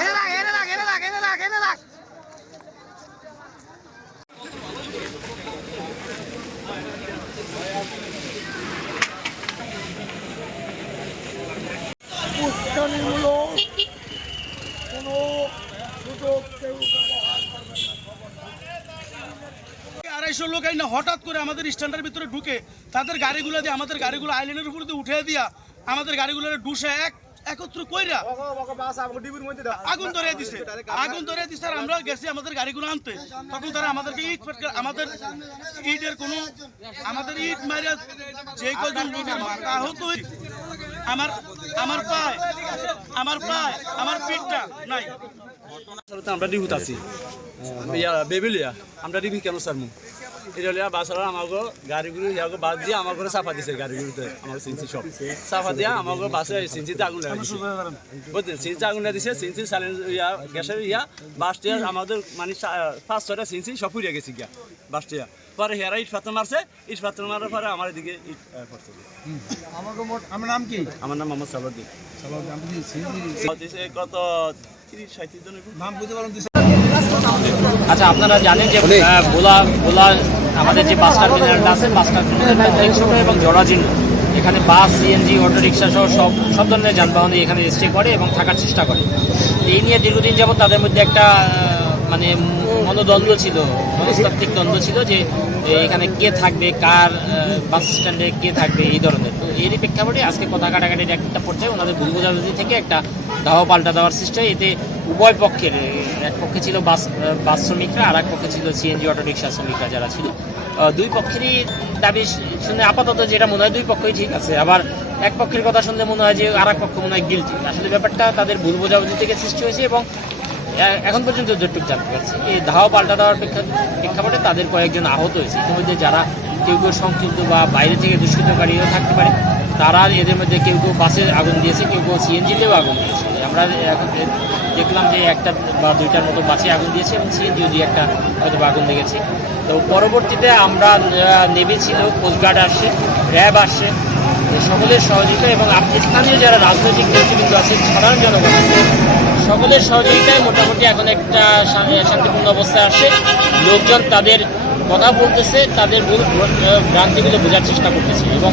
এনে রাখ এনে রাখ এনে রাখ এনে রাখ এনে রাখ। উস্কানিমূলক কোনো সুযোগ কেউ ব্যবহার করবে না আড়াইশো লোক এই না হঠাৎ করে আমাদের স্ট্যান্ডের ভিতরে ঢুকে তাদের গাড়িগুলো দিয়ে আমাদের গাড়িগুলো আইল্যান্ডের উপর দিয়ে উঠে দিয়া আমাদের গাড়িগুলো ডুসে এক একত্র কইরা আগুন ধরে দিছে। আগুন ধরে দিছে আর আমরা গেছি আমাদের গাড়িগুলো আনতে। তখন তারা আমাদেরকে ইট ফাটকা আমাদের ইটের কোনো আমাদের ইট মারিয়া যে কজন লোকের মাথা হতো আমার আমার পায় আমার পায় আমার পিঠটা নাই। আমরা ডিহুত আছি। বেবিলিয়া। আমরা ডিবি কেন সারমু হলে বাসারা আমাকে গাড়িগুলো ইয়াকে বাদ দিয়ে আমার চাপা দিছে গাড়িগুলোতে আমার সিনসি সব চাপা দিয়া আমার বাসে সিনসিতে আগুন লাগা দিছে। বুঝলেন সিনসি আগুন লাগা দিছে সিনসি সালেন ইয়া গ্যাসের ইয়া বাসটিয়া আমাদের মানে পাঁচ ছয়টা সিনসি সব পুড়িয়ে গেছে গিয়া বাসটিয়া পরে হেরা ইট পাথর মারছে ইট পাথর মারার পরে আমার এদিকে ইট পড়ছে। আমার নাম কি? আমার নাম মোহাম্মদ সালাউদ্দিন কত তিরিশ সাঁত্রিশ জন হইবো। নাম বুঝতে পারলাম আচ্ছা আপনারা জানেন যে ভোলা ভোলা আমাদের যে বাস টার্মিনালটা আছে বাস টার্মিনালটা টেকসই এবং জরাজীর্ণ এখানে বাস সিএনজি অটো রিক্সা সহ সব সব ধরনের যানবাহনই এখানে স্টে করে এবং থাকার চেষ্টা করে। এই নিয়ে দীর্ঘদিন যাবত তাদের মধ্যে একটা মানে মনোদ্বন্দ্ব ছিল মনস্তাত্ত্বিক দ্বন্দ্ব ছিল যে এখানে কে থাকবে কার বাস স্ট্যান্ডে কে থাকবে এই ধরনের। তো এরই প্রেক্ষাপটে আজকে কথা কাটাকাটির একটা পর্যায়ে ওনাদের ভুল বোঝাবুঝি থেকে একটা দাওয়া পাল্টা দেওয়ার সৃষ্টি। এতে উভয় পক্ষের এক পক্ষে ছিল বাস বাস শ্রমিকরা আর এক পক্ষে ছিল সিএনজি অটো রিক্সা শ্রমিকরা যারা ছিল। দুই পক্ষেরই দাবি শুনে আপাতত যেটা মনে হয় দুই পক্ষই ঠিক আছে। আবার এক পক্ষের কথা শুনলে মনে হয় যে আর এক পক্ষ মনে হয় গিলটি আসলে ব্যাপারটা তাদের ভুল বোঝাবুঝি থেকে সৃষ্টি হয়েছে এবং এখন পর্যন্ত যতটুকু জানতে পারছি। এই ধাওয়া পাল্টা দেওয়ার প্রেক্ষা- প্রেক্ষাপটে তাদের কয়েকজন আহত হয়েছে। ইতিমধ্যে যারা কেউ কেউ সংক্ষিপ্ত বা বাইরে থেকে দুষ্কৃতকারীও থাকতে পারে। তারা এদের মধ্যে কেউ কেউ বাসে আগুন দিয়েছে, কেউ কেউ সিএনজিতেও আগুন দিয়েছে। আমরা দেখলাম যে একটা বা দুইটার মতো বাসে আগুন দিয়েছে এবং সিএনজিও দিয়ে একটা হয়তো আগুন লেগেছে। তো পরবর্তীতে আমরা নেভি ছিল কোস্টগার্ড আসছে র্যাব আসছে সকলের সহযোগিতা এবং স্থানীয় যারা রাজনৈতিক নেতৃবৃন্দ আছে সাধারণ জনগণ সকলের সহযোগিতায় মোটামুটি এখন একটা শান্তিপূর্ণ অবস্থায় আসছে। লোকজন তাদের কথা বলতেছে তাদের ভ্রান্তিগুলো বোঝার চেষ্টা করতেছে। এবং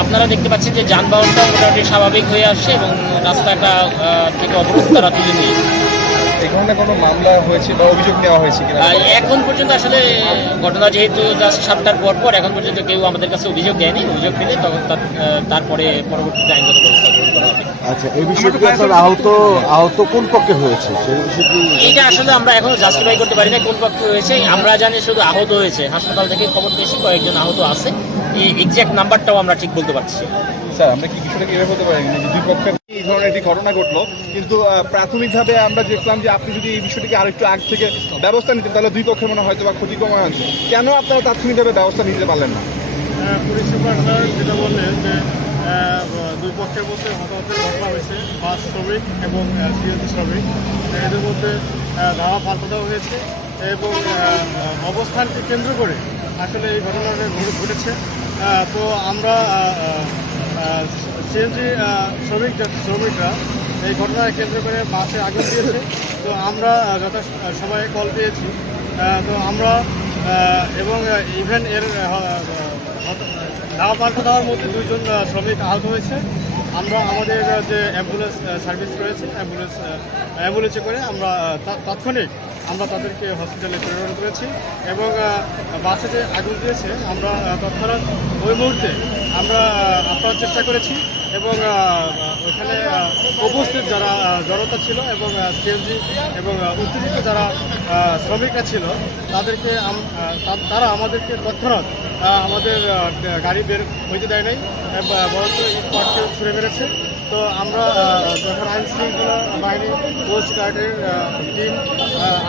আপনারা দেখতে পাচ্ছেন যে যানবাহনটা মোটামুটি স্বাভাবিক হয়ে আসছে এবং রাস্তাটা থেকে অবরোধ তারা তুলে নিয়েছে এখানে কোনো মামলা হয়েছে বা অভিযোগ নেওয়া হয়েছে কিনা? এখন পর্যন্ত আসলে ঘটনা যেহেতু জাস্ট সাতটার পর পর এখন পর্যন্ত কেউ আমাদের কাছে অভিযোগ দেয়নি। অভিযোগ পেলে তখন তার- তারপরে পরবর্তীতে আইনগত ব্যবস্থা গ্রহণ করা হবে। আচ্ছা এই বিষয়টি আপনার আহত আহত কোন পক্ষে হয়েছে? সেই বিষয়টি এটা আসলে আমরা এখনও জাস্টিফাই করতে পারি না কোন পক্ষে হয়েছে। আমরা জানি শুধু আহত হয়েছে। হাসপাতাল থেকে খবর পেয়েছি কয়েকজন আহত আছে। এই এক্সাক্ট নাম্বারটাও আমরা ঠিক বলতে পারছি। স্যার আমরা কি বিষয়টা কীভাবে হতে পারি যে দুই পক্ষের এই ধরনের একটি ঘটনা ঘটলো। কিন্তু প্রাথমিকভাবে আমরা দেখলাম যে আপনি যদি এই বিষয়টিকে আরেকটু আগ থেকে ব্যবস্থা নিতেন তাহলে দুই পক্ষের মনে হয়তো বা ক্ষতি কমে আছে কেন আপনারা তাৎক্ষণিকভাবে ব্যবস্থা নিতে পারলেন না? পুলিশ সুপার স্যার যেটা বললেন যে দুই পক্ষের মধ্যে হতাহতের ঘটনা হয়েছে বাস শ্রমিক এবং সিএনজি শ্রমিক। এদের মধ্যে ধাওয়া পাল্টা হয়েছে এবং অবস্থানকে কেন্দ্র করে আসলে এই ঘটনাটা ঘটে- ঘটেছে। তো আমরা সিএনজি শ্রমিক শ্রমিকরা এই ঘটনাকে কেন্দ্র করে বাসে আগুন দিয়েছে। তো আমরা যথা সময়ে কল আহ, তো আমরা এবং ইভেন এর ধাওয়া পাল্টা দেওয়ার মধ্যে দুইজন শ্রমিক আহত হয়েছে। আমরা আমাদের যে অ্যাম্বুলেন্স সার্ভিস রয়েছে অ্যাম্বুলেন্স অ্যাম্বুলেন্সে করে আমরা তাৎক্ষণিক আমরা তাদেরকে হসপিটালে প্রেরণ করেছি এবং বাসে যে আগুন দিয়েছে। আমরা তৎক্ষণাৎ ওই মুহূর্তে আমরা আপ্রাণ চেষ্টা করেছি এবং ওখানে উপস্থিত যারা জনতা ছিল এবং সিএনজি এবং উত্তেজিত যারা শ্রমিকরা ছিল, তাদেরকে তারা আমাদেরকে তৎক্ষণাৎ আমাদের গাড়ি বের হইতে দেয় নাই। বরঞ্চ ইট ছুড়ে মেরেছে। তো আমরা যখন আইন শৃঙ্খলা বাহিনী কোস্ট গার্ডের টিম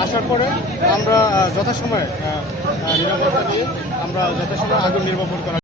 আসার পরে আমরা যথাসময়ে নিরাপত্তা নিয়ে আমরা যথাসময়ে আগুন নির্বাপন করা